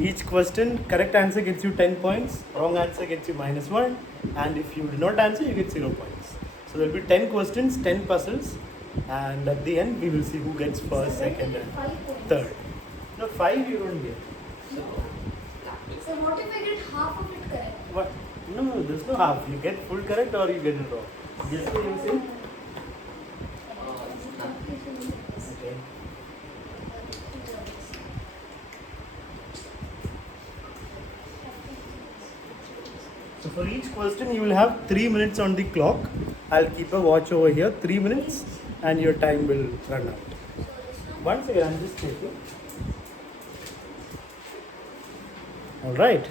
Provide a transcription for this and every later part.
Each question, correct answer gets you 10 points, wrong answer gets you -1, and if you do not answer, you get 0 points. So there will be 10 questions, 10 puzzles, and at the end, we will see who gets first, second, and third. No, 5 you don't get. So what if I get half of it correct? What? No, there's no half. You get full correct or you get it wrong. Guess what you say? Okay. So for each question, you will have 3 minutes on the clock. I'll keep a watch over here. 3 minutes, and your time will run out. One second, I'm just checking. All right.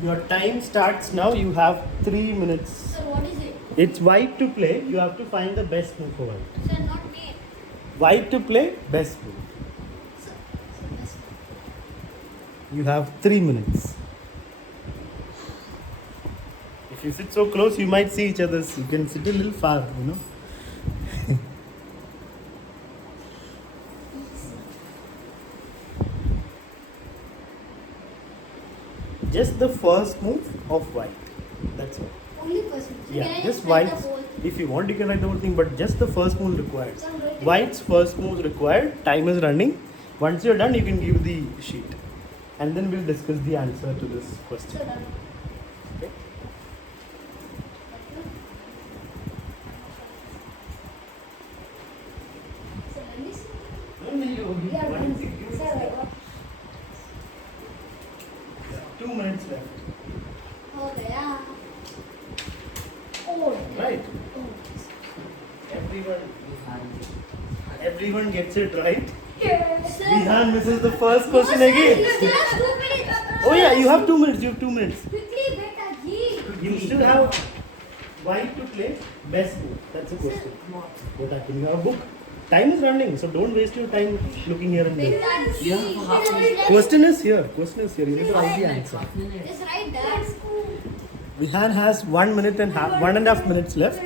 Your time starts now. You have 3 minutes. So what is it? It's white to play. You have to find the best move for white. So not me. White to play, best move. So best. You have 3 minutes. If you sit so close, you might see each other's. You can sit a little far, you know. Just the first move of white. That's all. Only person. So Yeah, can I just write the white's. whole? If you want, you can write the whole thing, but just the first move required. So I'm writing. White's first move required. Time is running. Once you're done, you can give the sheet, and then we'll discuss the answer to this So question. done. Okay? So let me see. Yeah, Yeah, done. Sir, I got. 2 minutes left. Oh, yeah. Oh. Right. Oh. Everyone gets it right. Yes. Vihan misses the first question again. Oh yeah, you have 2 minutes. You have 2 minutes. Quickly, beta ji. You still have white to play best move. That's the question. What happened? You have a book. Time is running, so don't waste your time looking here and there. Beta ji. Yeah. Question is here. Question is here. You need to write the answer. It's right there. Vihan has 1 minute and 1.5 minutes left.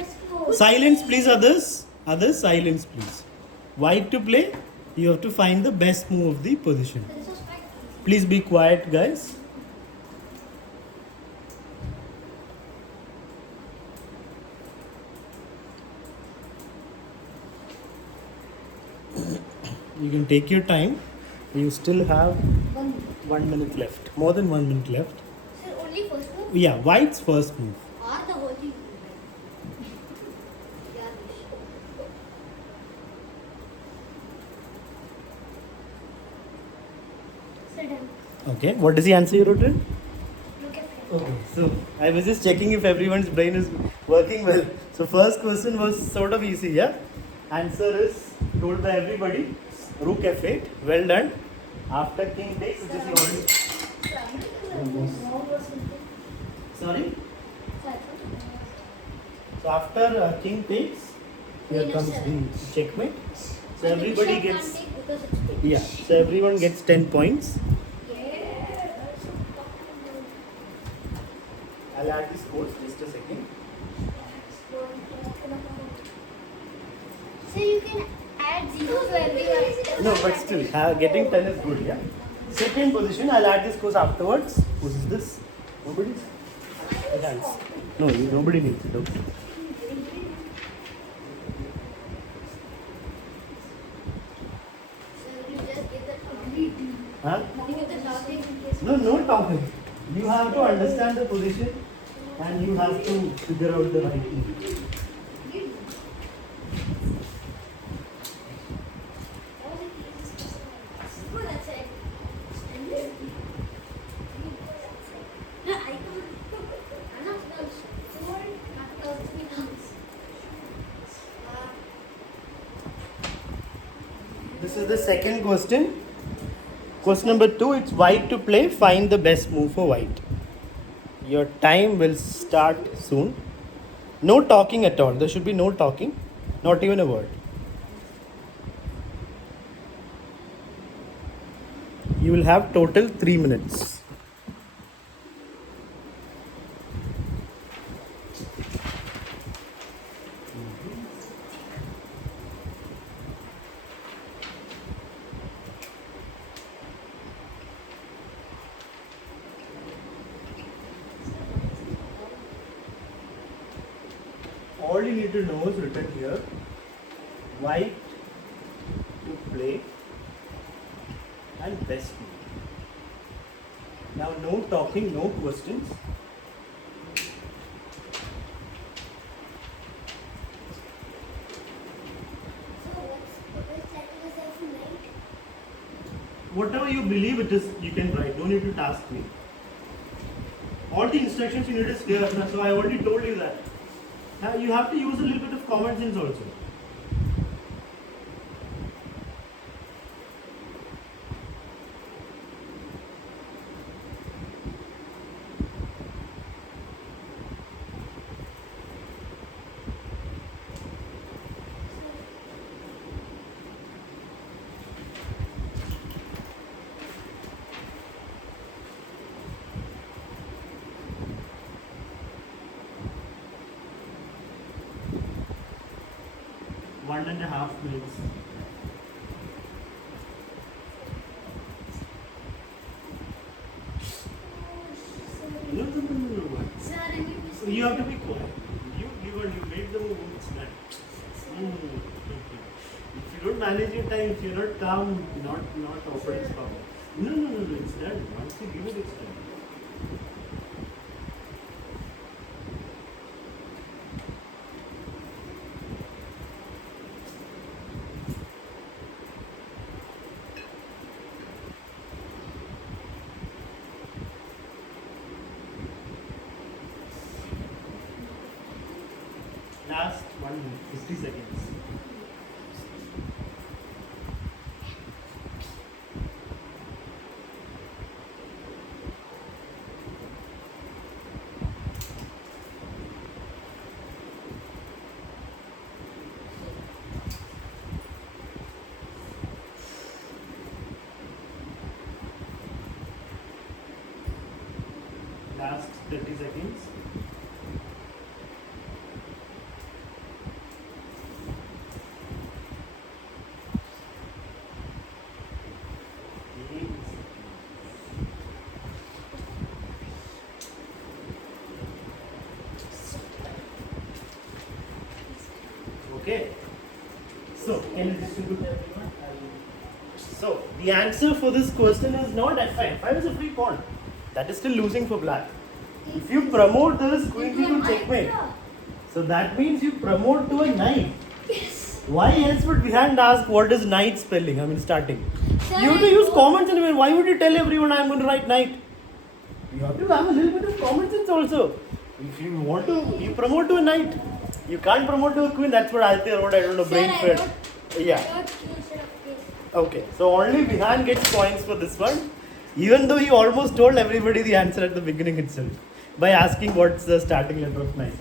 Silence, please, others. Others, silence, please. White to play. You have to find the best move of the position. Please be quiet, guys. You can take your time. You still have 1 minute left. More than 1 minute left. Sir, only first move Yeah, white's first move. or the whole thing? Yeah. Sir, done. Okay, what is the answer you wrote in? Look at it. Okay, so I was just checking if everyone's brain is working well. So first question was sort of easy, yeah? Answer is told by everybody. Rook f8, well done. After king takes, which is your... Sorry? So after king takes, here comes the checkmate. So everybody gets... Yeah, so everyone gets 10 points. I'll add the scores, just a second. So you can add 0 to everyone. No, but still, getting 10 is good, yeah? Second position, I'll add the scores afterwards. Who's this? Nobody? Hands. No, nobody needs it, okay. So you just get the ugly deal. Huh? You get the talking in case. No, no talking. You have to understand the position and you have to figure out the right move. Oh, that's it. No, I can't. I'm not close. Not close. This is the second question. Question number 2, it's white to play. Find the best move for white. Your time will start soon. No talking at all. There should be no talking. Not even a word. You will have total 3 minutes. All you need to know is written here: white to play and best move. Now no talking, no questions. Whatever you believe it is, you can write. Don't need to task me. All the instructions you need is here. So I already told you that. Now you have to use a little bit of common sense also. One and a half minutes. No. So you have to be quiet. You made the move. It's done. If you don't manage your time, if you're not calm, not operating power. No. It's done. Once you give it, it's done. Last 1 minute, 50 seconds. Last 30 seconds. Okay. So, can you distribute everyone? So, the answer for this question is not f5. f5 is a free pawn. That is still losing for black. If you promote this queen to checkmate, so that means you promote to a knight. Yes. Why else would Vihan ask what is knight spelling? I mean, starting. Sir, You have to use common sense. Why would you tell everyone I'm going to write knight? You have to have a little bit of common sense also. If you want to, you promote to a knight. You can't promote to a queen. That's what Aditya wrote. I don't know, brain Sir, fed. Yeah. Okay. So only Vihan gets points for this one. Even though he almost told everybody the answer at the beginning itself by asking what's the starting letter of knight.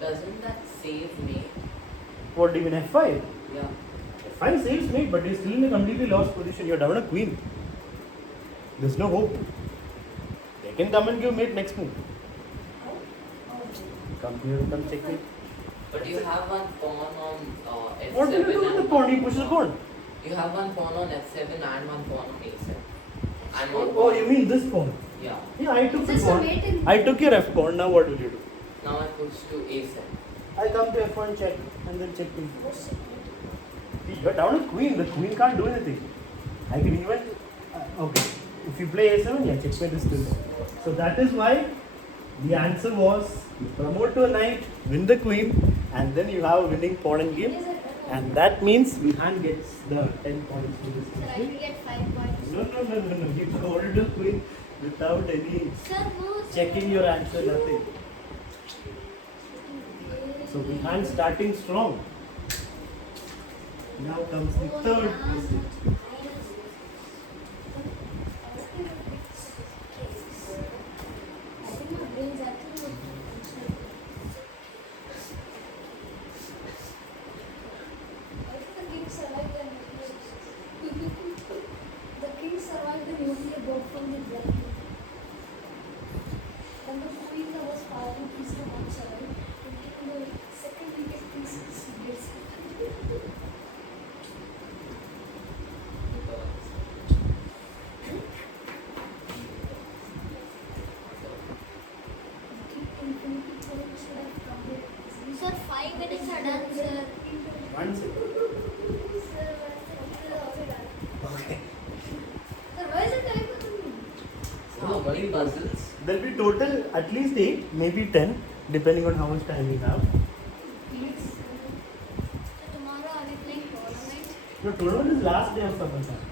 Doesn't that save me? What do you mean f5? Yeah. f5 saves mate, but you're still in a completely lost position. You're down a queen. There's no hope. They can come and give mate next move. Come here, come check me. But you have one pawn on f7. What will you do with the pawn? You push the pawn. You have one pawn on f7 and one pawn on a7. And one Oh, pawn. you mean this pawn? Yeah. Yeah, I took the Just a pawn. mate in- I took your f pawn. Now what will you do? Now I push to a7. I come to f1 check and then check me. You're down a queen. The queen can't do anything. I can even. Okay. If you play a7, yeah, checkmate is still there. So that is why the answer was you promote to a knight, win the queen, and then you have a winning pawn and game. And that means Vihan gets the 10 points for this Sir, I question. will get 5 points. No. You promoted to queen without any Sir, no. checking your answer, nothing. So Vihan starting strong. Now comes the third question. The from the black. Number 3 was firing piece to one side. And in the second wicket, piece gets Sir, 5 minutes are done, sir. 1 second. Sir, Okay. why is it time for me? How many puzzles? There'll be total at least 8, maybe 10, depending on how much time we have. Please. So tomorrow are we playing tournament? No, tournament is last day of summer camp.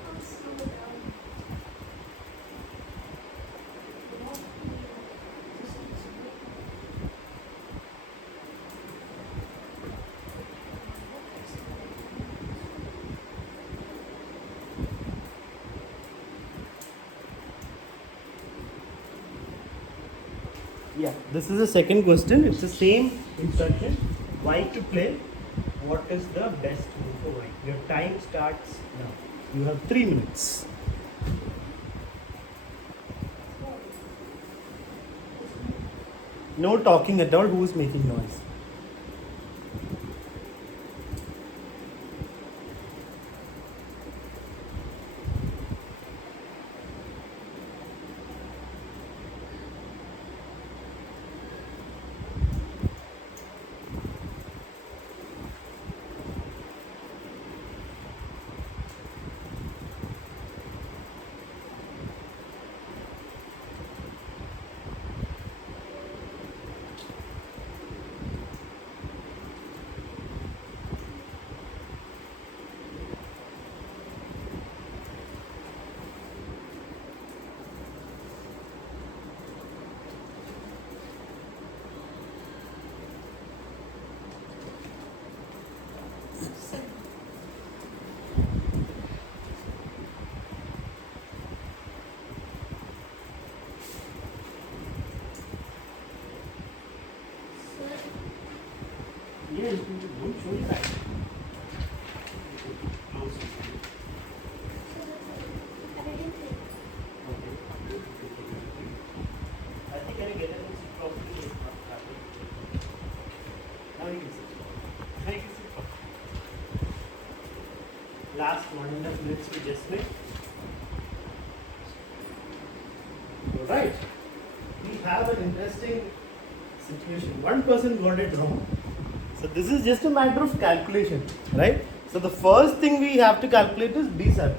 Yeah, this is the second question. It's the same instruction. White to play. What is the best move for white? Your time starts now. You have 3 minutes. No talking at all. Who is making noise? Yeah, don't show your back. Close. I think I get it. Probably it's not happening. Now you can sit. Now you can sit properly. Last 1.5 minutes to just wait. Alright. We have an interesting situation. One person got it wrong. So this is just a matter of calculation, right? So the first thing we have to calculate is B7.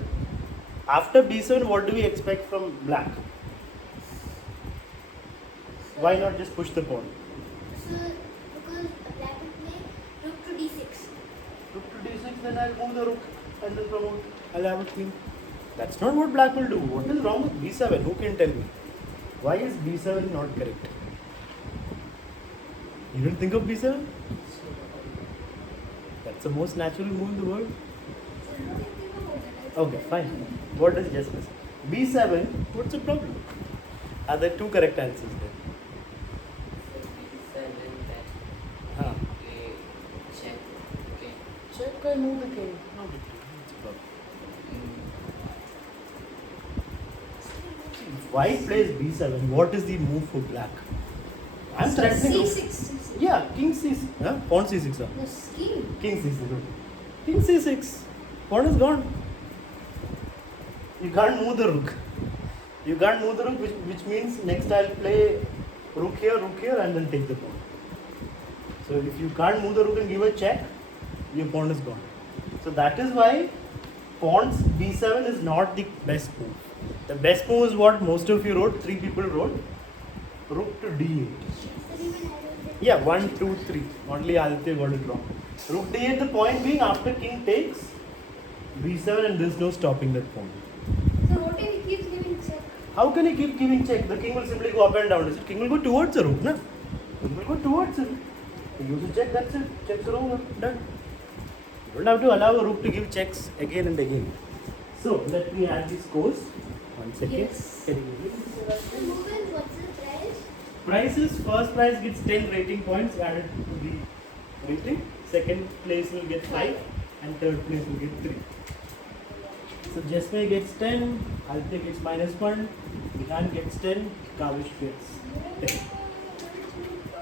After B7, what do we expect from black? Why not just push the pawn? Sir, because black will play rook to d6. Rook to D6, then I'll move the rook and then promote. I'll have a queen. That's not what black will do. What is wrong with B7? Who can tell me? Why is B7 not correct? You didn't think of B7? That's the most natural move in the world. Sir, what do you think about it? Okay, fine. What is just this? B7, what's the problem? Are there 2 correct answers there? So B7, then Huh. play check. Okay. Check, I move the king. No big deal. What's the problem? If white plays B7, what is the move for black? I'm threatening. C6. Yeah, king C6. Huh? Pawn C6. Huh? The scheme. King C6. Okay. King C6. Pawn is gone. You can't move the rook. You can't move the rook, which means next I'll play rook here, and then take the pawn. So if you can't move the rook and give a check, your pawn is gone. So that is why pawns B7 is not the best move. The best move is what most of you wrote, 3 people wrote. Rook to D8. Sir, even I don't think. Yeah, 1, 2, 3. Only Aditya got it wrong. Rook D8, the point being after king takes B7 and there's no stopping that pawn. So what if he keeps giving check? How can he keep giving check? The king will simply go up and down. Is it? King will go towards the rook, na? King will go towards it. He gives a check, that's it. Checks are over, done. You don't have to allow a rook to give checks again and again. So, let me add the scores. 1 second. Yes. Can you give me this? So Mughal, what's the price? Prices, first prize gets 10 rating points added to the rating. Second place will get 5 and third place will get 3. So Jasmine gets 10, Aditya gets -1, Vihan gets 10, Kavish gets 10.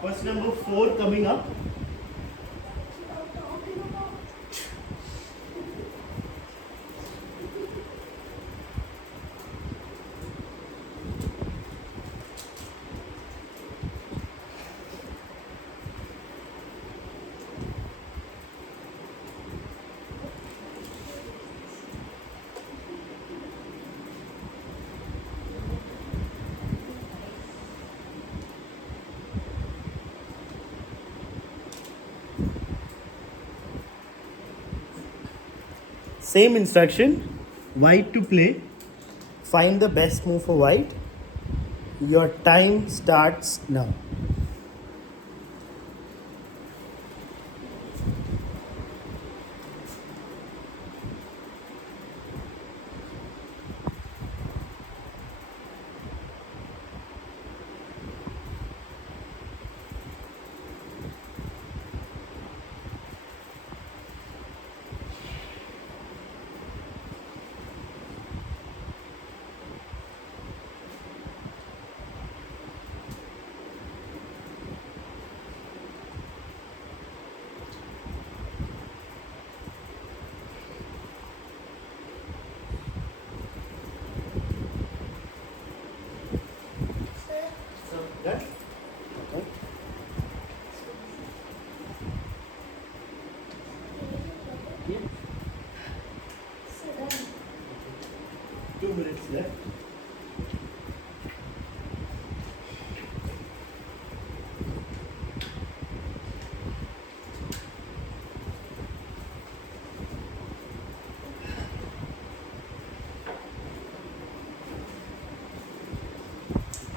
Question number 4 coming up. Same instruction, white to play. Find the best move for white. Your time starts now. So that. Okay. Yeah. 2 minutes left.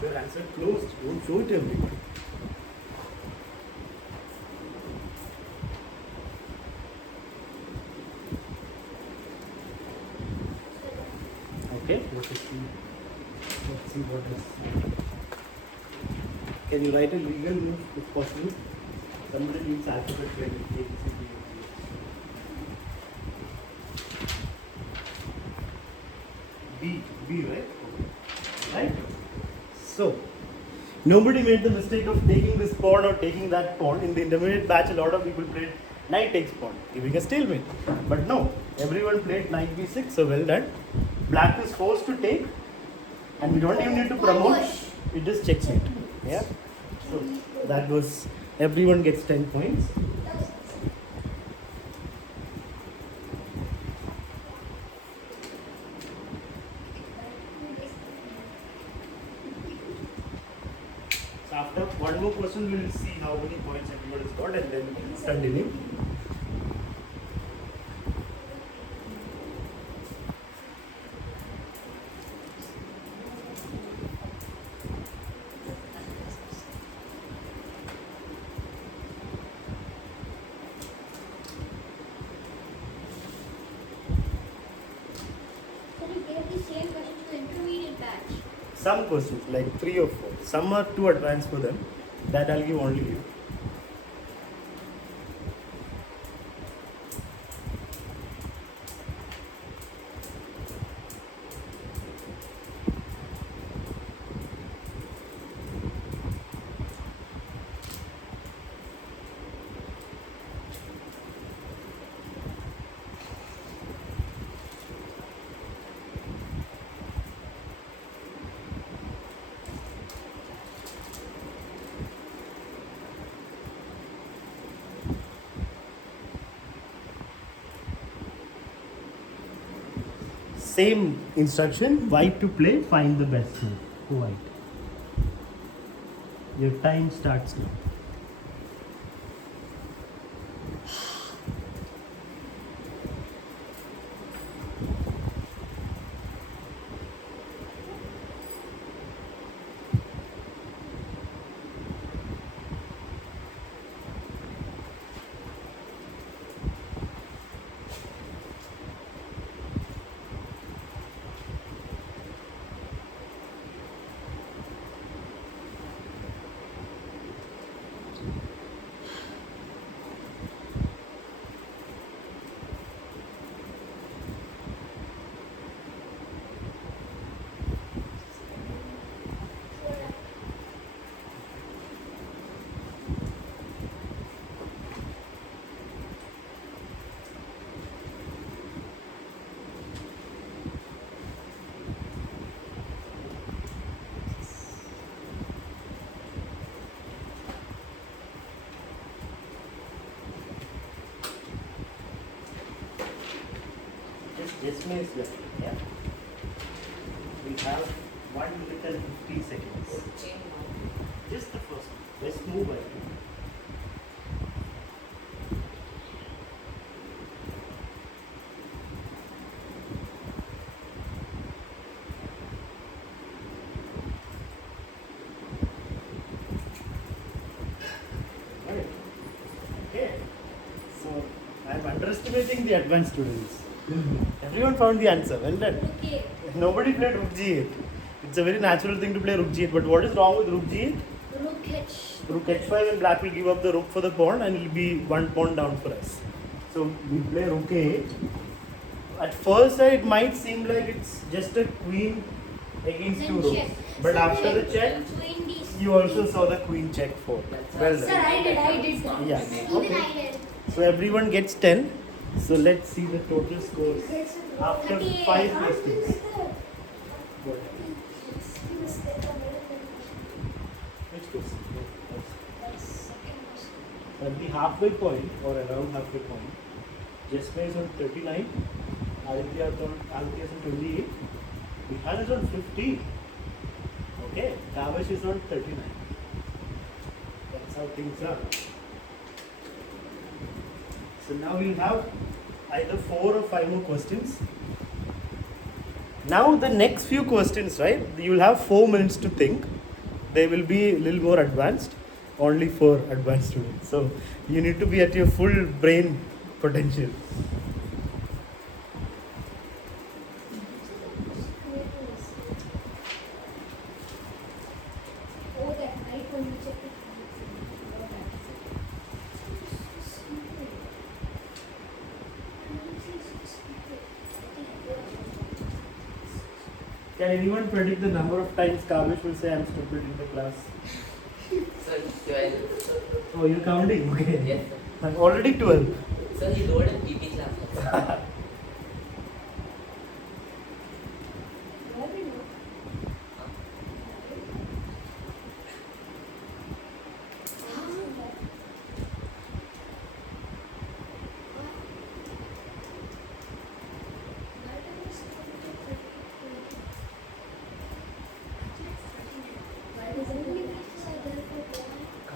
Your answer closed. Don't show it everyone. Okay. Let's see what is. Can you write a legal move if possible? Somebody needs alphabet like A, B, C, D, E, F, G. B, right? Right? So, nobody made the mistake of taking this pawn or taking that pawn. In the intermediate batch, a lot of people played knight takes pawn, giving a stalemate. But no, everyone played knight b6, so well done. Black is forced to take, and we don't even need to promote. It just checks it. Yeah. So that was, everyone gets 10 points. So after one more question, we will see how many points everyone has got, and then continue. Some questions, like 3 or 4. Some are too advanced for them. That I'll give only you. Same instruction, white to play, find the best move for white. Your time starts now. maze left. Yeah. We have 1 minute and 50 seconds. Chain Just the first one. Let's move ahead. Right. Okay. So I'm underestimating the advanced students. Everyone found the answer. Well done. Okay. Nobody played Rook G8. It's a very natural thing to play Rook G8. But what is wrong with Rook G8? Rook H. Rook H5 and black will give up the rook for the pawn and it will be 1 pawn down for us. So we play Rook A8. At first sight it might seem like it's just a queen against two Then rooks. check. But Sir, after the wait. check, Queen D6. you also saw the queen check 4. Well Sir, done. I did. Yeah. Even Okay. I did. So everyone gets 10. So let's see the total scores after 38. 5 questions. What? Which question? At the halfway point or around halfway point, Jesma is on 39, Aditya is on 28, Vihan is on 50. Okay, Kavish is on 39. That's how things are. So now we'll have either 4 or 5 more questions. Now the next few questions, right? You'll have 4 minutes to think. They will be a little more advanced, only for advanced students. So you need to be at your full brain potential. Oh, that night when you checked it. Can anyone predict the number of times Kavish will say I'm stupid in the class? Sir, 12. Oh, you're counting? Okay. Yes, sir. I'm already 12. Sir, he told in PT class.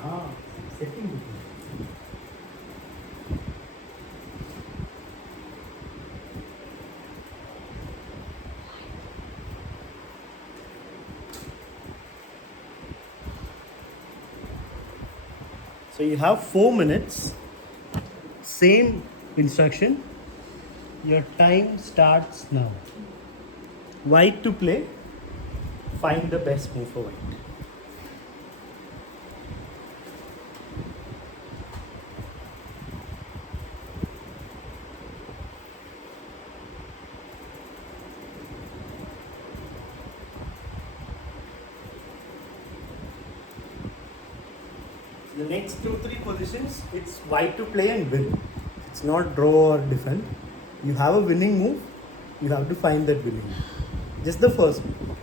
Ah, setting. So you have 4 minutes. Same instruction. Your time starts now. White to play. Find the best move for white. The next 2-3 positions, it's white to play and win. It's not draw or defend. You have a winning move, you have to find that winning move. Just the first move.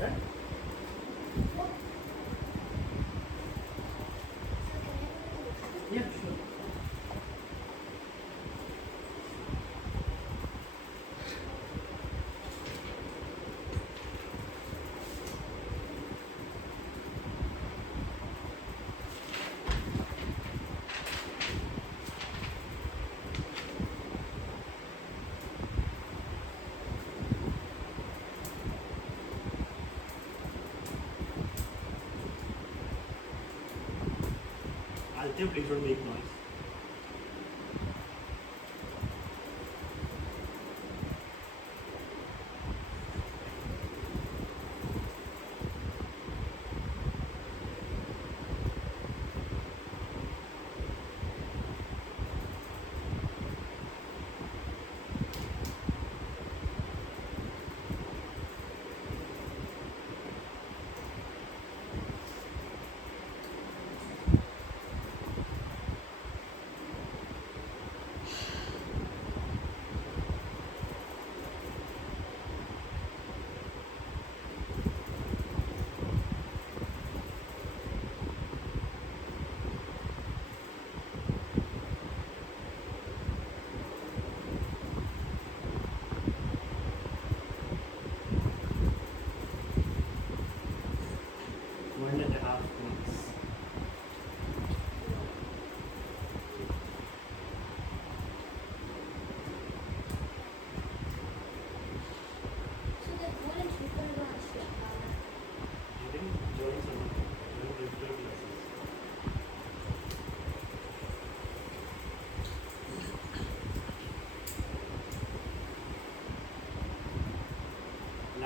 Right? Yeah, sure. Alternate, please don't make noise.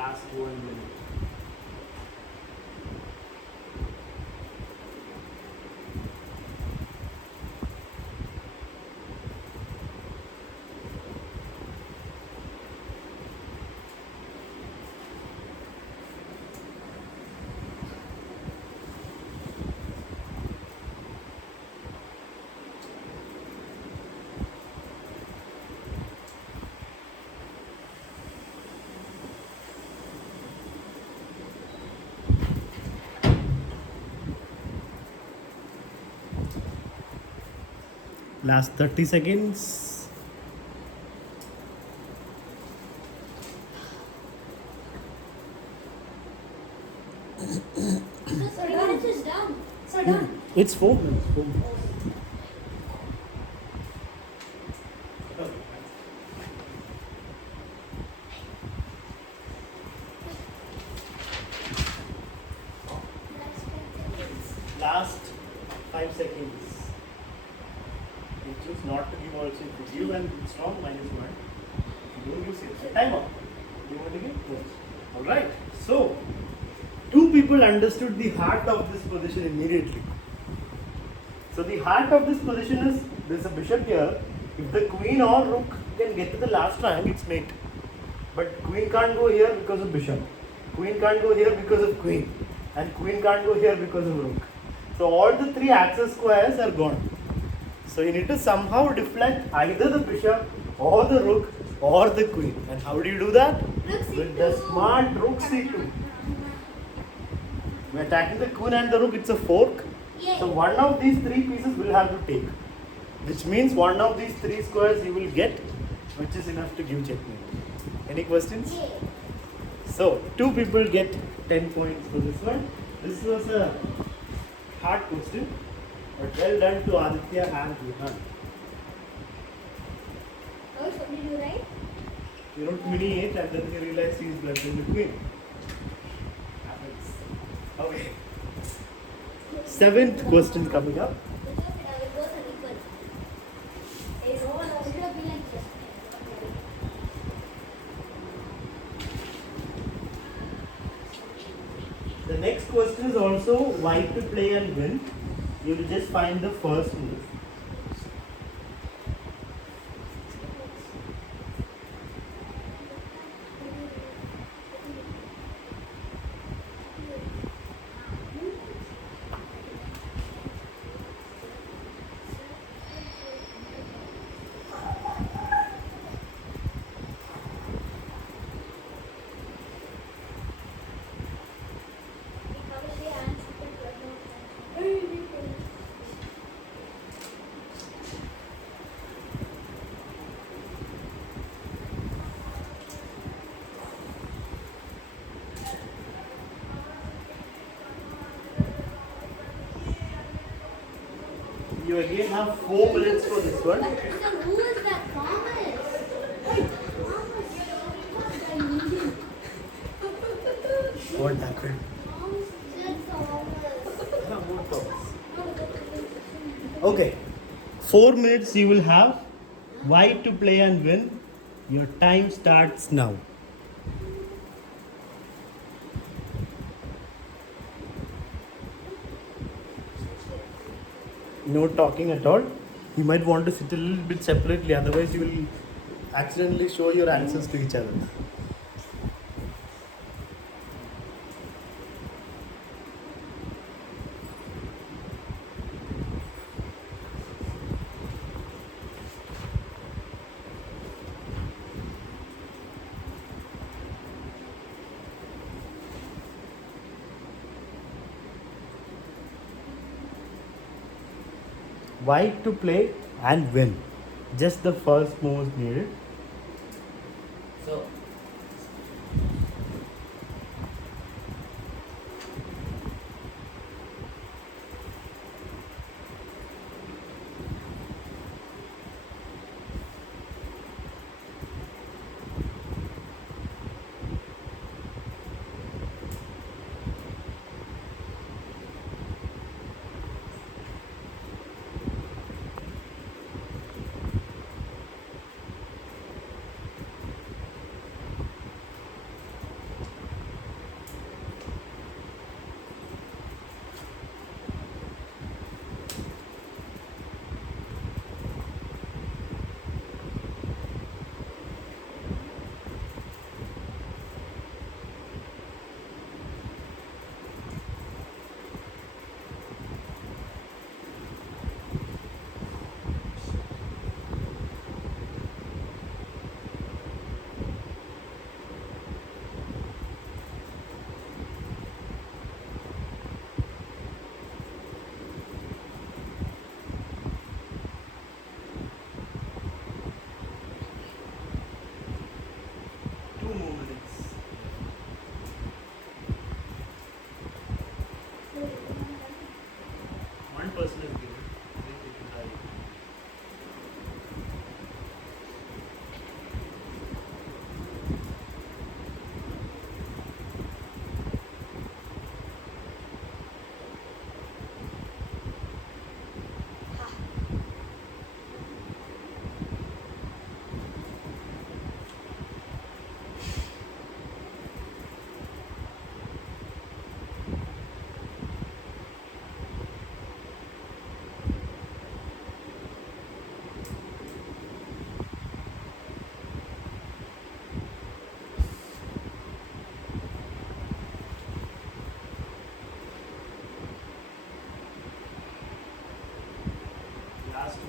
last 1 minute. Last 30 seconds. Sir, 3 minutes is done. Sir, done. It's 4 minutes. 4 minutes. Last 5 seconds. You choose not to give also. If you give and it's wrong, -1. If you don't give 6. Time up. You want to give? Yes. Alright. So, two people understood the heart of this position immediately. So the heart of this position is, there's a bishop here. If the queen or rook can get to the last rank, it's mate. But queen can't go here because of bishop. Queen can't go here because of queen. And queen can't go here because of rook. So all the 3 axis squares are gone. So you need to somehow deflect either the bishop or the rook or the queen. And how do you do that? Rook With the C2. smart rook c2. We're attacking the queen and the rook, it's a fork. Yay. So one of these 3 pieces will have to take. Which means one of these 3 squares you will get, which is enough to give checkmate. Any questions? Yay. So 2 people get 10 points for this one. This was a hard question, but well done to Aditya and Ruhan. Oh, what did you write? You wrote mini 8 and then you realized he is blunting the queen. Happens. Okay. 7th question coming up. Which of it I will go for equal. Hey, Rohan, I should have been like this. The next question is also white to play and win. You will just find the first move. Obviously, I answered the question. You again have 4 minutes for this one. Sir, who is that Thomas? What happened? Thomas. Okay. 4 minutes you will have. White to play and win. Your time starts now. No talking at all. You might want to sit a little bit separately, otherwise you will accidentally show your answers to each other. White to play and win. Just the first move is needed. So,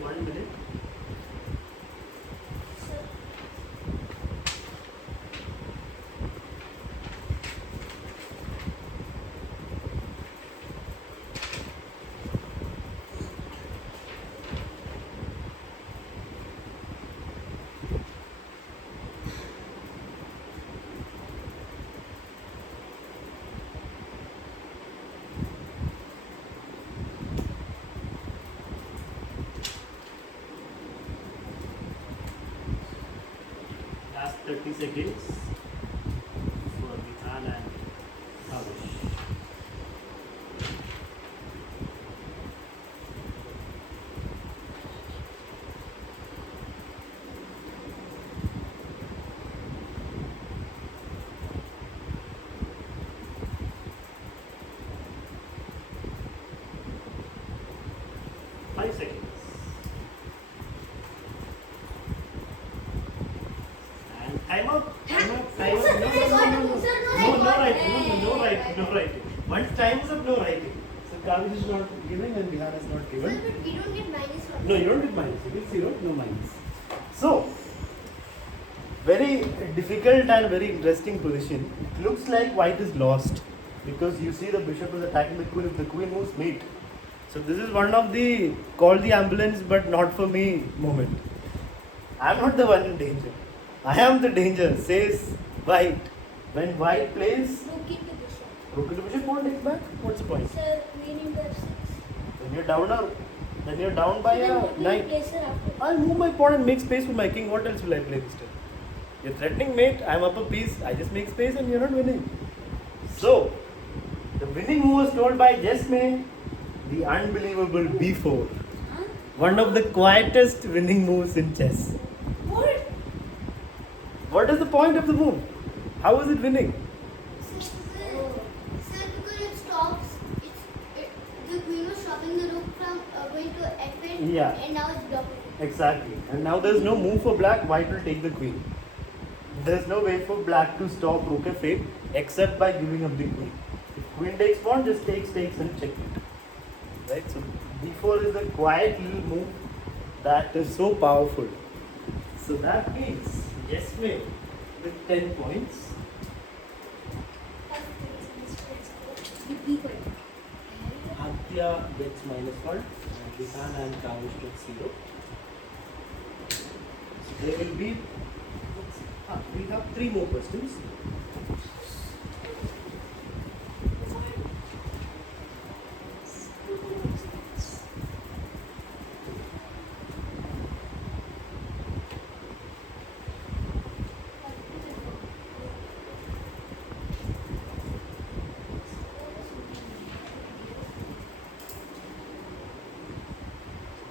1 minute. Sir, 30 seconds for Vithan and Kavish. Five seconds. And time out. Time out. Time out. No writing. No writing. Once time is up, no writing. So Kavish is not given and Vihan is not sir, given. but we don't get minus one. No, you don't get minus. You get 0, no minus. So, very difficult and very interesting position. It looks like white is lost because you see the bishop is attacking the queen. If the queen moves, mate. So this is one of the call the ambulance but not for me moment. I am not the one in danger. I am the danger, says white. When white plays, Rook into bishop. rook into bishop, pawn takes back. What's the point? Sir, queen into f6. Then you're down now. Then you're down by Then a what will you knight. play, sir, after? I'll move my pawn and make space for my king. What else will I play this time? You're threatening, mate. I'm up a piece. I just make space and you're not winning. So, the winning move was told by Jesme, the unbelievable b4. Huh? One of the quietest winning moves in chess. What? What is the point of the move? How is it winning? Sir, because it stops, the queen was stopping the rook from going to f8, Yeah. and now it's blocking. Exactly. And now there's no move for black. White will take the queen. There's no way for black to stop rook f8 except by giving up the queen. If queen takes pawn, just takes, and checkmate. Right? So b4 is the quiet little move that is so powerful. So that means Jesme with 10 points. Aditya gets -1 and Vihan and Kavish gets 0. So there will be, we have 3 more questions.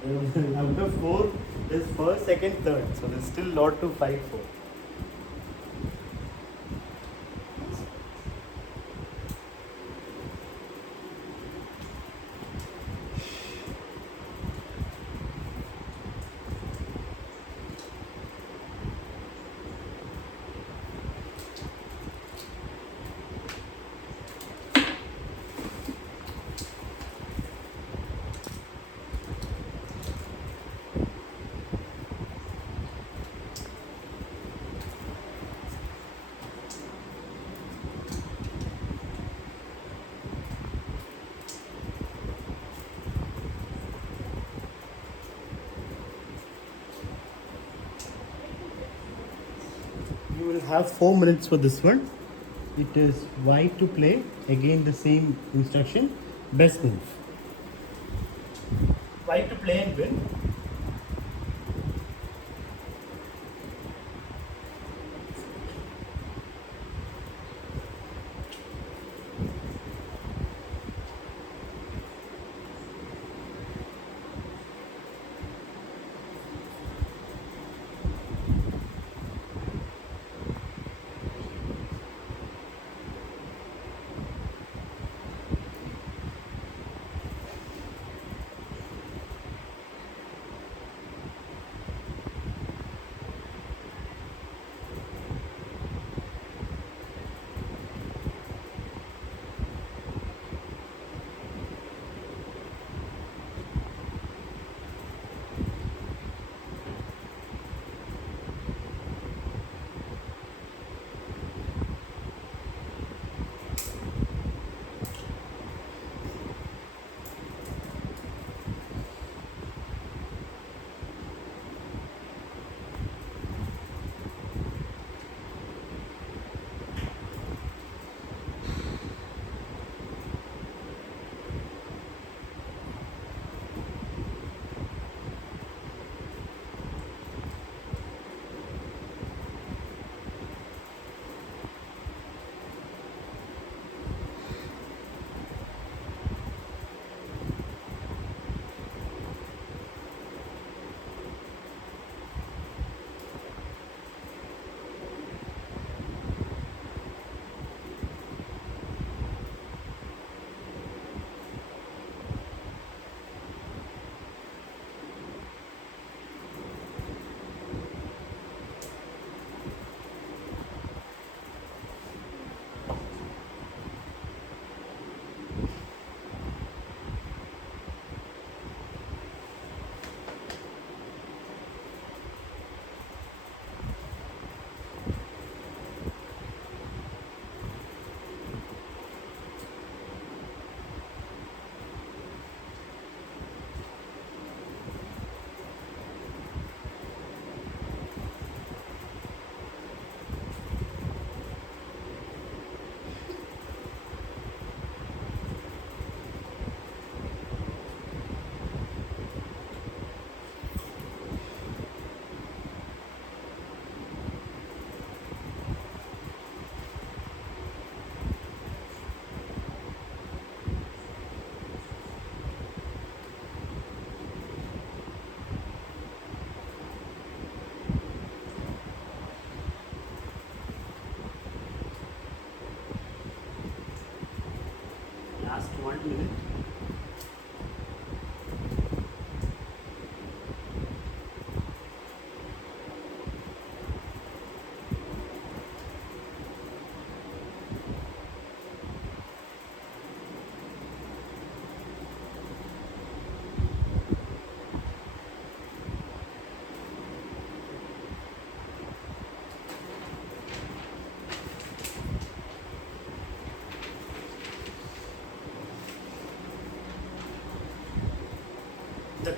Number 4 is first, second, third. So there's still a lot to fight for. You will have 4 minutes for this one. It is white to play. Again the same instruction. Best move. White to play and win. minute.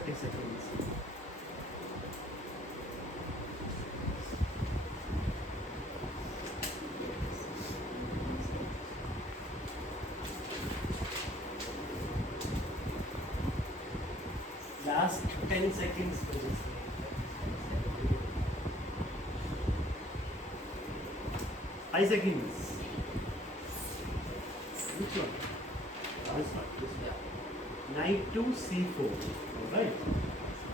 Seconds. Last 10 seconds for this. 5 seconds. Which one? This one. Knight to c4. Alright.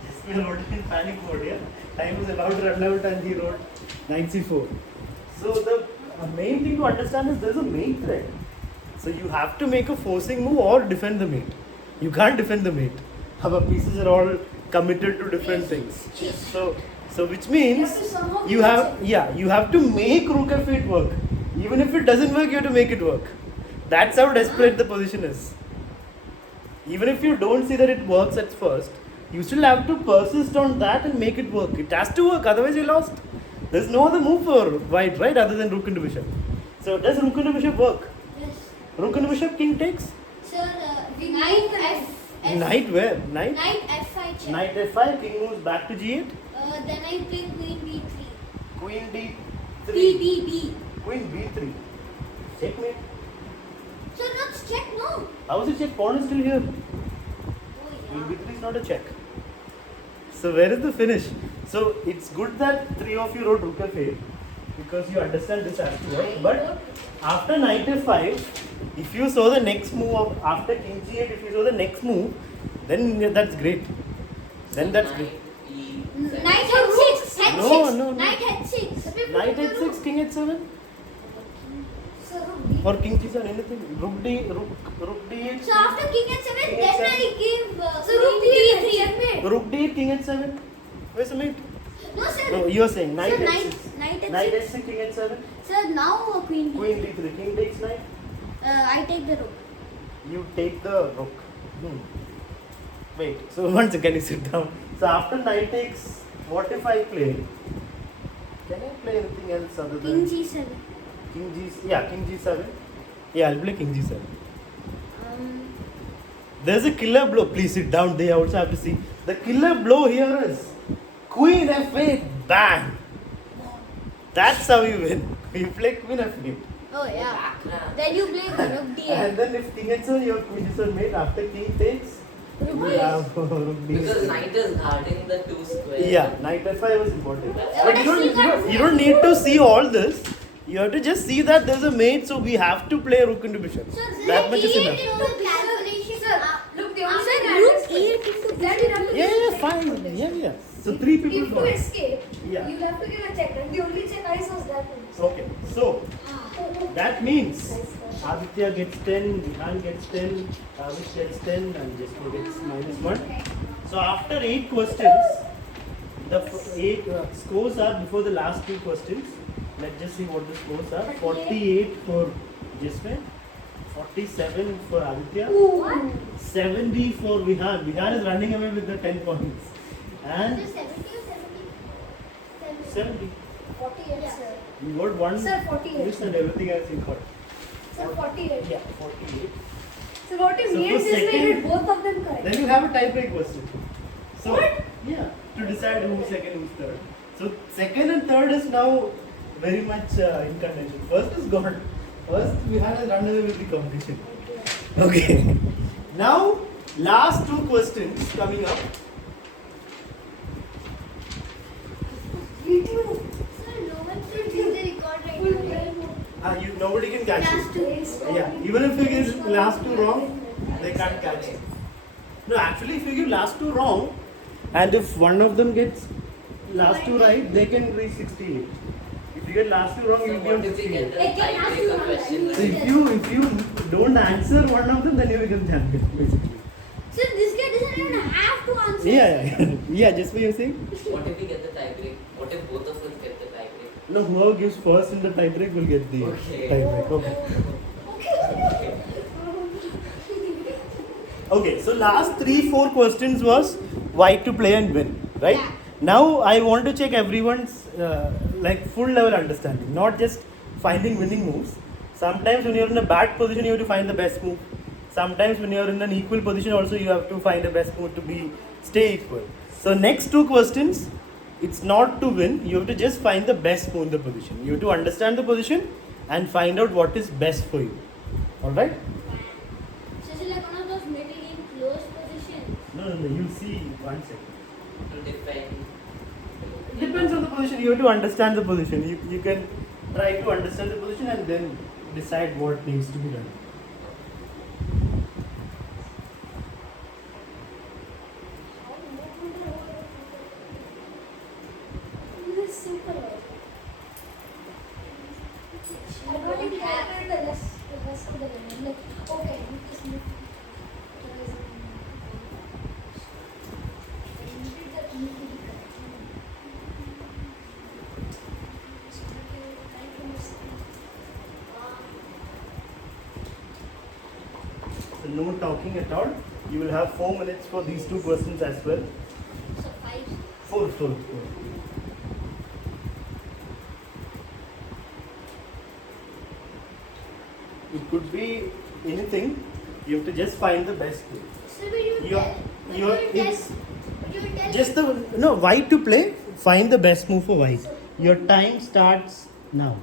Just we wrote in panic mode here. Time was about to run out and he wrote knight c4. So the main thing to understand is there's a mate threat. So you have to make a forcing move or defend the mate. You can't defend the mate. Our pieces are all committed to different things. So which means you have to make rook f8 work. Even if it doesn't work, you have to make it work. That's how desperate the position is. Even if you don't see that it works at first, you still have to persist on that and make it work. It has to work, otherwise you lost. There's no other move for white, right, other than rook into bishop. So does rook into bishop work? Yes. Rook into bishop, king takes? Sir, knight f. Knight where? Knight? Knight f5 check. Knight f5, king moves back to g8. Then I play queen b3. Queen d3. B. Queen b3. Checkmate. Sir, not check, no. How is it check? Pawn is still here. Oh Queen yeah. b3 is not a check. So where is the finish? So it's good that three of you wrote rook f8 because you understand this has to work. But after knight f5, if you saw the next move after king g8, if you saw the next move, then that's great. Then that's great. Knight h6. H6. No. Knight h6. Knight h6, king h7, Sir, or king g7, anything. Rook d8. so after king h7, King then h7. I give So rook d3. Rook d8, king h7. Where's the mate? No, sir. No, you are saying knight Sir, h6. knight Knight h6. h6, king h7. Sir, now queen d3. Queen d3, king takes knight. I take the rook. You take the rook. Wait, so once again you sit down. So after knight takes, what if I play? Can I play anything else other King than g7. king g7? Yeah, I'll play king g7. Um, There's a killer blow. Please sit down. They also have to see. The killer blow here is queen f8. Bang. That's how you win. You play queen f8. oh yeah. Then you play rook And d8. then if king h7, your queen is mate. After king takes, Rook you d8. have rook Because d8. knight is guarding the two squares. Yeah, knight f5 was important. Yeah, But but you don't need to see all this. You have to just see that there's a mate, so we have to play rook into bishop. That much is enough. Look, the only Sir, thing rook is e8 that you have to Yeah, fine. Yeah. So three people If got to it. escape, Yeah. you have to give a check, and the only check I saw is that one. Okay, so that means Aditya gets 10, Vihan gets 10, Avish gets 10, and Jesmo gets -1. So after 8 questions, the 8 scores are before the last 2 questions. Let's just see what the scores are. 48 for Jesme, 47 for Aditya, 70 for Vihan. Vihan is running away with the 10 points. And 70 or 70? 70. 48, sir. You got one Sir, 48. miss and everything else you got. Sir, 48. Yeah, 48. So what if So me for and this second- made both of them correct? Then you have a tie-break question. So, What? yeah, to decide who's second, who's third. So, second and third is now very much in contention. First is gone. First, we had a run away with the competition. Okay. Now, last 2 questions coming up. Sir, no one should do the record right now. Nobody can catch Last it. 2 Yeah, even if you get last 2 wrong, they can't catch it. No, actually, if you give last 2 wrong, and if one of them gets last 2 right, they can reach 68. If you get last two wrong, So you'll be on what if we get 68. the Again, last tiebreaker one, question right? So right? if you don't answer one of them, then you become champion, basically. So this guy doesn't even have to answer. Yeah. Just what you're saying. What if we get the tiebreak? What if both of us get the tiebreak? No, whoever gives first in the tiebreak will get the Okay. tiebreak. Okay. Okay. Okay. So last 3-4 questions was why to play and win, right? Yeah. Now I want to check everyone's like full level understanding, not just finding winning moves. Sometimes when you're in a bad position, you have to find the best move. Sometimes when you're in an equal position, also you have to find the best move to be stay equal. So next two questions, it's not to win. You have to just find the best move in the position. You have to understand the position and find out what is best for you. All right? So it's like one of those middle in close positions. No. You see one second. To defend. It depends on the position. You have to understand the position. You can try to understand the position and then decide what needs to be done. This is super. I don't even have the rest of the game. Like, okay, this move. So no talking at all. You will have 4 minutes for these two questions as well. So 5. Four. It could be anything. You have to just find the best way. So will you You're- tell? you're- Will you it's- tell? Will you tell? Just the white to play. Find the best move for white. Your time starts now.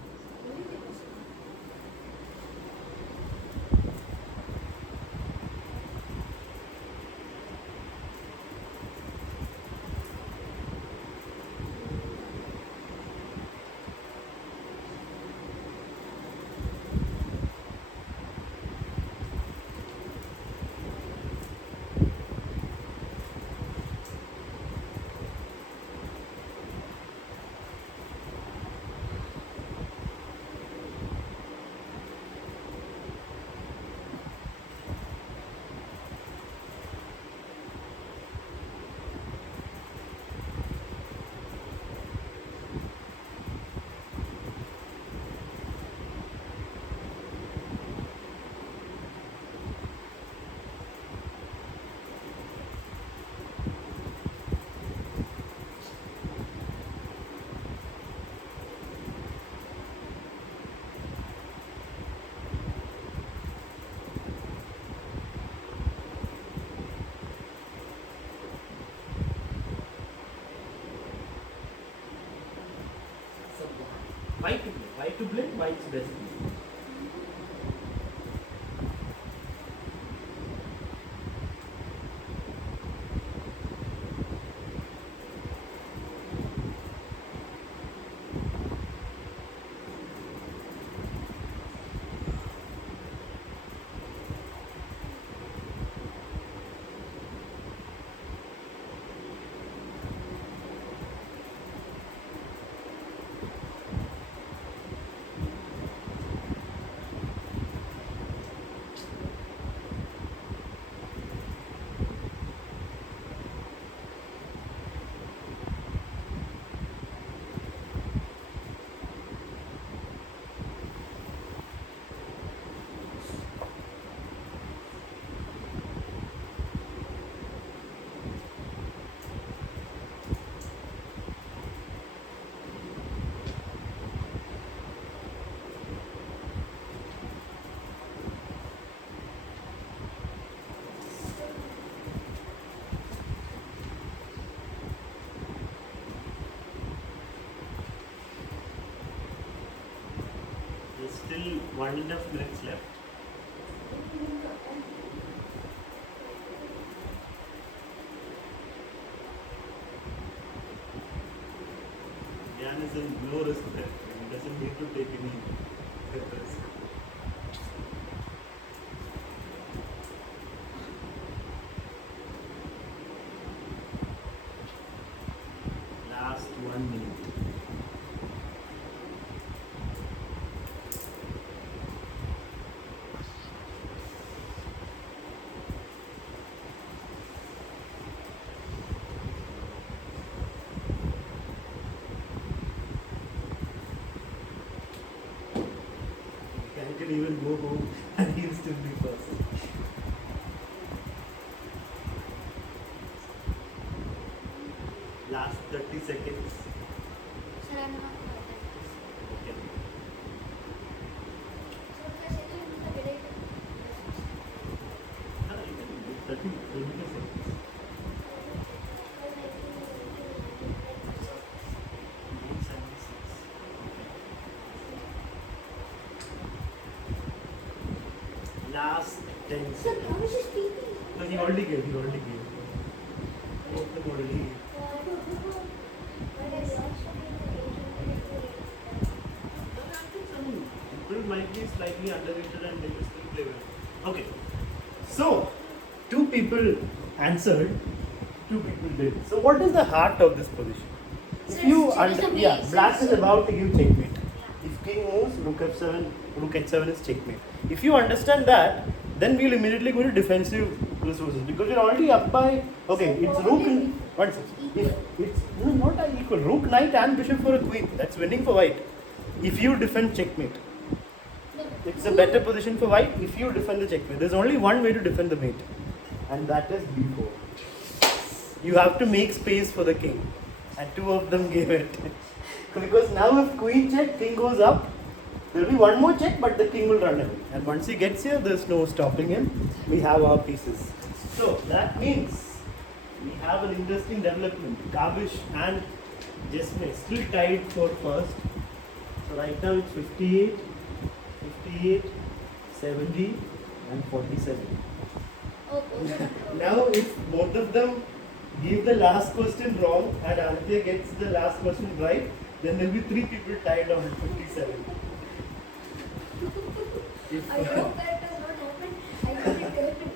So White to play. White to play. White's best move. There's still 1.5 minutes left. Jan is in no risk there. He doesn't need to take any risk. Last 1 minute. will even go home and he'll still be first. Last 30 seconds. Sir, I'm not Okay. So, if I settle in the direct, Ah, you can do 30 seconds. 976. Last 10 Sir, seconds. how is he speaking? No, he already gave. Both of them already gave. People might be slightly underrated and they will still play well. Okay. So, 2 people answered, 2 people did. So, what is the heart of this position? If So you it's just a yeah, base. black is about to give checkmate. If king moves, rook f7, rook h7 is checkmate. If you understand that, then we'll immediately go to defensive resources because you're already up by. Okay, So it's rook probably and one second. If it's no, not equal. Rook, knight, and bishop for a queen. That's winning for white. If you defend checkmate. It's a better position for white if you defend the checkmate. There's only one way to defend the mate, and that is b4. You have to make space for the king, and 2 of them gave it. Because now if queen check, king goes up, there will be one more check, but the king will run away. And once he gets here, there's no stopping him. We have our pieces. So that means we have an interesting development. Kavish and Jesme still tied for first. So right now it's 58. 58, 70 and 47. Oh, Now if both of them give the last question wrong and Aditya gets the last question right, then there will be 3 people tied on 57. If, I hope that does not happen. I got it correctly.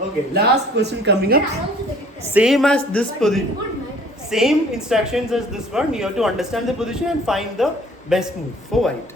okay, last question coming I up. also get it correct. Same as this But it position. won't matter. Same instructions as this one. You have to understand the position and find the best move for white.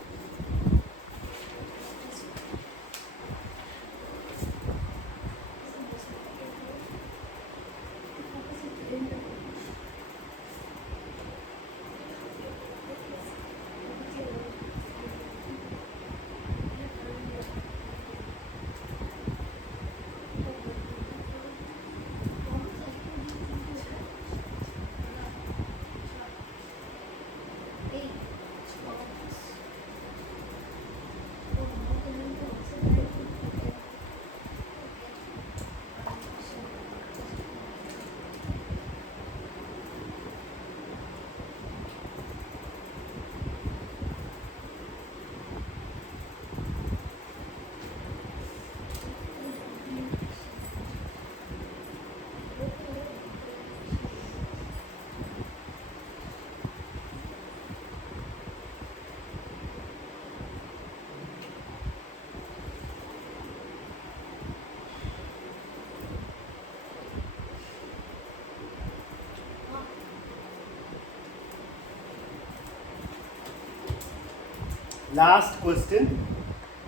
Last question.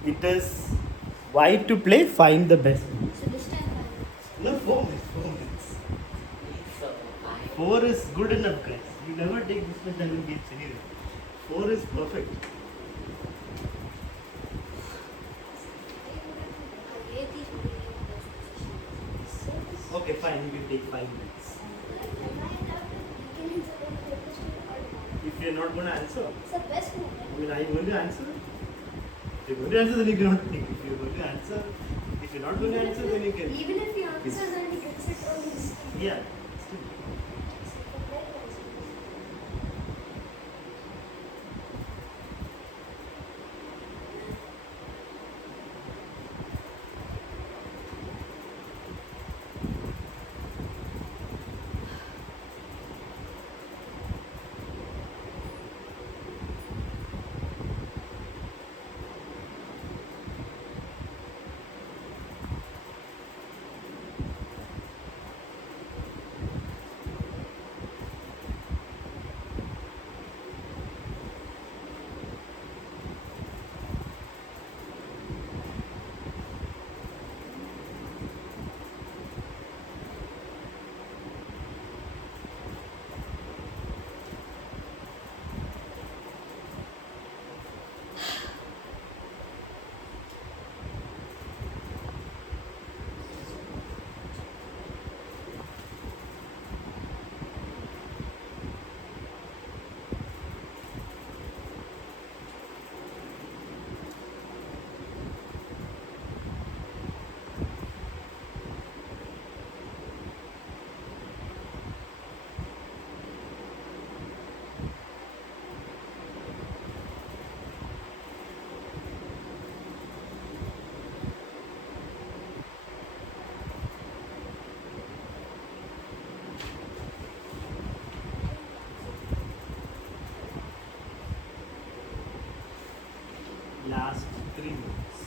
It is white to play, find the best move. So this time, No, 4 minutes, 4 minutes. It's 4 is good enough, guys. You never take this much time in games anyway. 4 is perfect. Okay, fine, you can take 5 minutes. If you're not going to answer, it's the best move. I mean, are you going to answer? If you're going to answer, then you cannot take. If you're going to answer, if you're not going to answer, then you can. Even if he answers and he gets it on his Yeah. Last 3 moves.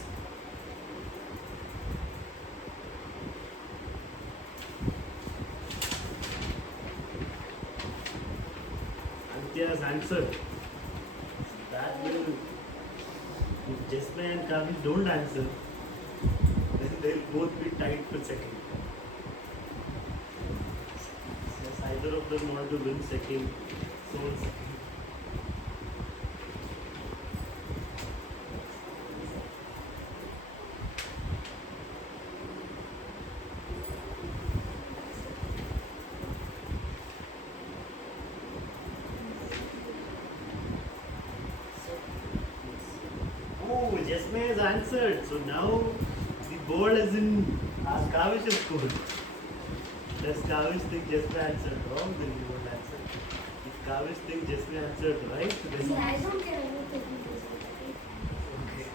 Aditya has answered. That will, if Jesme and Kavi don't answer, then they'll both be tied for second. Yes, either of them want to win second, sole second. Oh, Jesme has answered. So now the board is in Kavish's score. Does Kavish think Jesme answered wrong? Then he won't answer. If Kavish thinks Jesme answered right, then See, I don't care about taking this. okay.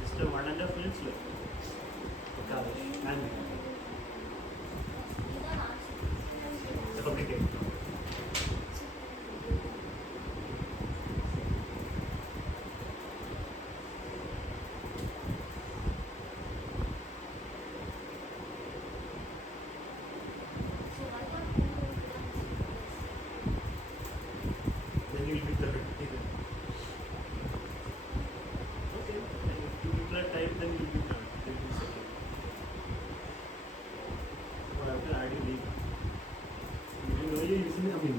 Just a 1.5 minutes left for Kavish. And okay. Then you'll be third. Okay. And if two people are tied, then you'll be third. Then you'll be second. Or after adding league. You know you're using, I mean,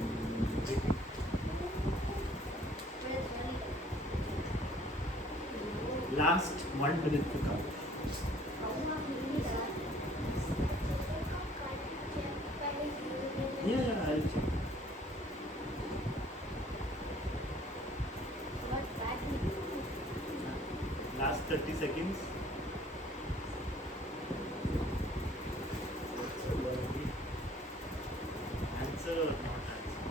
last 1 minute to come. Yeah, I'll check. Last 30 seconds. Answer or not answer?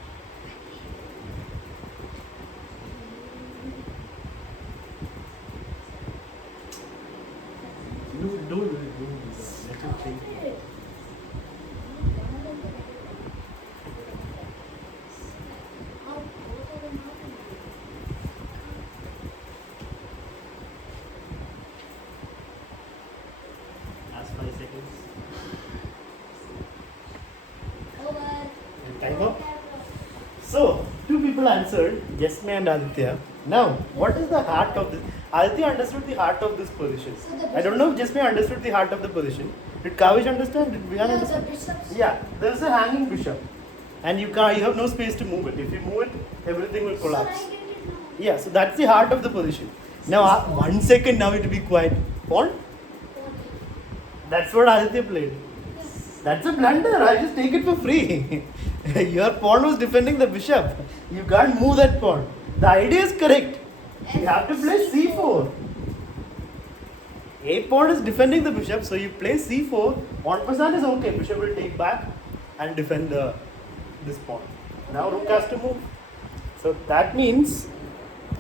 No, don't do this. Let him think. Last 5 seconds. And time up. So, two people answered, Jesme and Aditya. Now, what is the heart of this? Aditya understood the heart of this position. I don't know if Jesme understood the heart of the position. Did Kavish understand? Did Vihan understand? Yeah, there is a hanging bishop. And you have no space to move it. If you move it, everything will collapse. Yeah, so that's the heart of the position. Now, 1 second, now it will be quiet. Pawn? That's what Aditya played. That's a blunder. I'll just take it for free. Your pawn was defending the bishop. You can't move that pawn. The idea is correct. You have to play c4. A pawn is defending the bishop, so you play c4. Pawn pasan is okay. Bishop will take back and defend this pawn. Now rook has to move. So that means